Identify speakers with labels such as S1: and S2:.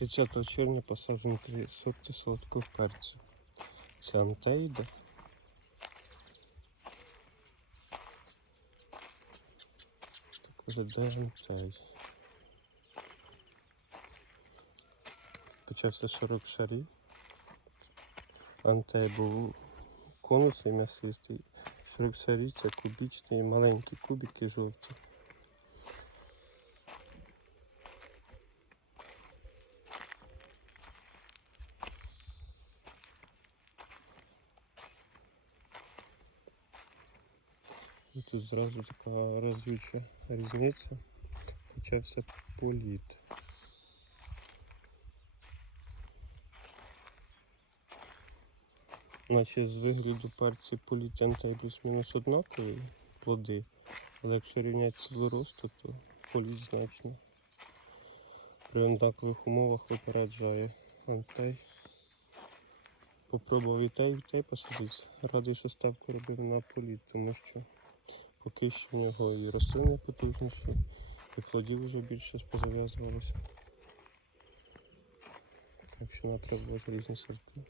S1: 30 червня посаджені три сорти солодкого перцю. Це антейда. Так виглядає антей. Почався широк шарів. Антей був конусний м'ясистий. Широк шарів це кубічні маленькі кубики жовті. І тут зразу така разюча різниця. Почався політ. Наче з вигляду перці політ антей плюс-мінус однакові плоди. Але якщо рівняти росту, то політ значно. При однакових умовах випереджає антей. Попробував і те, і те посадити. Радий, що ставку робив на політ, тому що поки що в нього і рослини потужніші, і плодів вже більше позав'язувалося. Так що напрямок різні сорти.